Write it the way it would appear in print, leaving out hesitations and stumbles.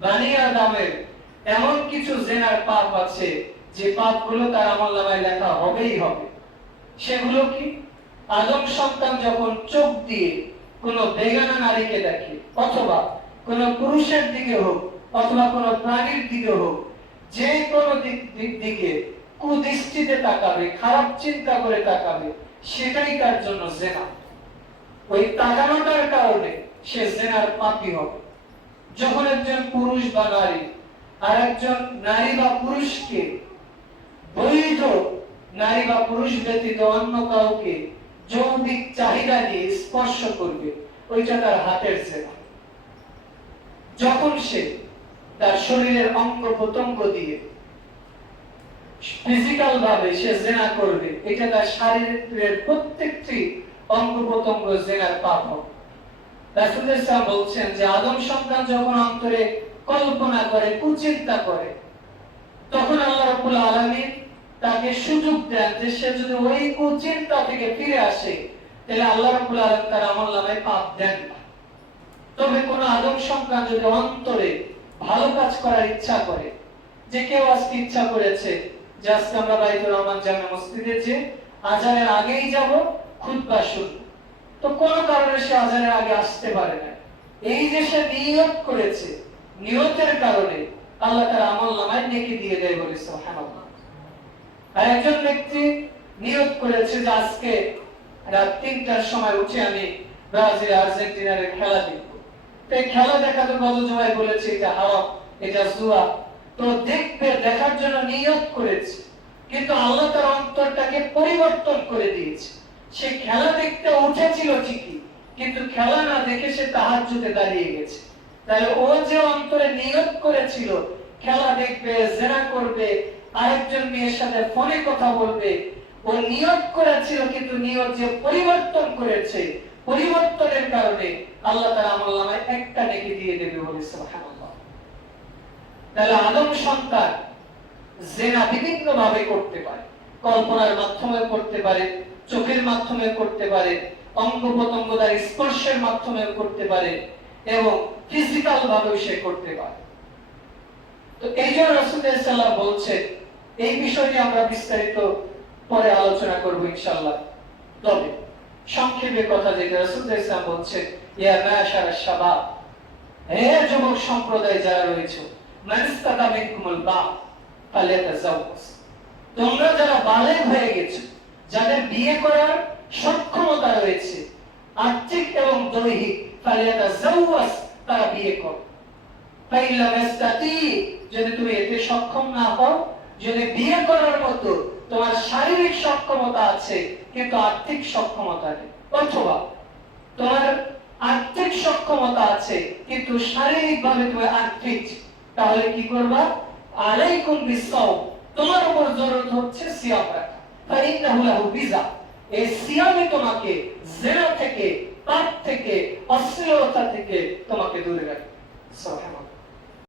বানি আদমের এমন কিছু জেনার পাপ আছে যে পাপগুলো তার আমলনামায় লেখা হবেই হবে। সেগুলো কি? আদম সন্তান যখন চোখ দিয়ে কোনো বেগানা নারীকে দেখে, অথবা কোনো পুরুষের দিকে হোক অথবা কোনো প্রাণীর দিকে হোক, যে কোনো দিকে কুদৃষ্টিতে তাকাবে, খারাপ চিন্তা করে তাকাবে, সেটাই তার জন্য জেনা। ওই তাকানোটার কারণে সে জেনার পাপী হবে। যখন একজন পুরুষ বা নারী আর একজন নারী বা পুরুষকে বৈধ নারী বা পুরুষ ব্যতীত অন্য কাউকে যৌক্তিক চাহিদা দিয়ে স্পর্শ করবে, ওইটা তার হাতের জেনা। যখন সে তার শরীরের অঙ্গ প্রত্যঙ্গ দিয়ে ফিজিক্যাল ভাবে সে জেনা করবে, এটা তার শারীরের প্রত্যেকটি অঙ্গ প্রত্যঙ্গ জেনার পাপ হবে। রাসূলুল্লাহ সাল্লাল্লাহু আলাইহি ওয়াসাল্লাম বলছেন যে আদম সন্তান যখন অন্তরে কল্পনা করে, কুচিন্তা করে, তখন আল্লাহ রাব্বুল আলামিন তাকে সুযোগ দেন যে সে যদি ওই কুচিন্তা থেকে ফিরে আসে, তাহলে আল্লাহ রাব্বুল আলামিন তার আমলনামায় পাপ দেন না। তবে কোন আদম সন্তান যদি অন্তরে ভালো কাজ করার ইচ্ছা করে, যে কেউ আজকে ইচ্ছা করেছে যে আজকে আমরা বাইতুর রহমান জামে মসজিদে যে আজানের আগেই যাব, খুতবা শুনব, তো কোন কারণে সে আজানের আগে আসতে পারে না, এই যে সে নিয়ত করেছে, নিয়তের কারণে আল্লাহ তার আমলনামায় নেকি দিয়ে দেয়, বলে সুবহানাল্লাহ। আর একজন ব্যক্তি নিয়ত করেছে যে আজকে রাত ৩টার সময় উঠে আমি ব্রাজিল আর্জেন্টিনার খেলা দেখব, তো এই খেলা দেখা তো গত জুমায় বলেছে এটা হারাম, এটা জুয়া, তো দেখবে, দেখার জন্য নিয়ত করেছে, কিন্তু আল্লাহ তার অন্তরটাকে পরিবর্তন করে দিয়েছে। সে খেলা দেখতে উঠেছিল ঠিকই, কিন্তু খেলা না দেখে সে তাহাজ্জুদে দাঁড়িয়ে গেছে। তাহলে ও যে অন্তরে নিয়ত করেছিল খেলা দেখবে, জেনা করবে, আরেকজন মেয়ের সাথে ফোনে কথা বলবে, ও নিয়ত করেছিল, কিন্তু নিয়ত যে পরিবর্তন করেছে, পরিবর্তনের কারণে আল্লাহ তার আমলনামায় একটা নেকি দিয়ে দেবে, বলে সুবহানাল্লাহ। তাহলে আদম সন্তান জেনা বিভিন্ন ভাবে করতে পারে, কল্পনার মাধ্যমে করতে পারে, চোখের মাধ্যমে করতে পারে, অঙ্গ প্রত্যঙ্গ দ্বারা স্পর্শের মাধ্যমে করতে পারে, এবং ফিজিক্যাল ভাবেও সে করতে পারে। তো এই জন্য রাসূলুল্লাহ সাল্লাল্লাহু আলাইহি ওয়াসাল্লাম বলছেন, এই বিষয়টি আমরা বিস্তারিত পরে আলোচনা করব ইনশাআল্লাহ। তবে সংক্ষেপে কথা যেটা রাসূলুল্লাহ সাল্লাল্লাহু আলাইহি ওয়াসাল্লাম বলছেন, ইয়া মাশারাশ শাবাব, হে যুবক সম্প্রদায় যারা রয়েছে, মান ইসতাতা মিনকুমুল বা'আ ফালিয়াতাযাওয়াজ, তোমরা যারা বালেগ হয়ে গেছো, যাদের বিয়ে করার সক্ষমতা রয়েছে, আর্থিক এবং দৈহিক, ফালিয়াতাযাওয়াজ, তারা বিয়ে করো। ফাইল্লা মাস্তাতি, যদি তুমি এতে সক্ষম না হও, যদি বিয়ে করার মতো তোমার শারীরিক সক্ষমতা আছে কিন্তু আর্থিক সক্ষমতা নেই, অথবা তোমার আর্থিক সক্ষমতা আছে কিন্তু শারীরিক ভাবে তুমি আর্থিক, তাহলে কি করবা? আলাইকুম বিসসাওম, তোমার উপর জরুরত হচ্ছে সিয়াম রাখা। ফাইন্নাহু লাহু বিজা, এই সিয়ামে তোমাকে জিনা থেকে, পাপ থেকে, অশ্লীলতা থেকে তোমাকে দূরে রাখবে। সুবহানাল্লাহ।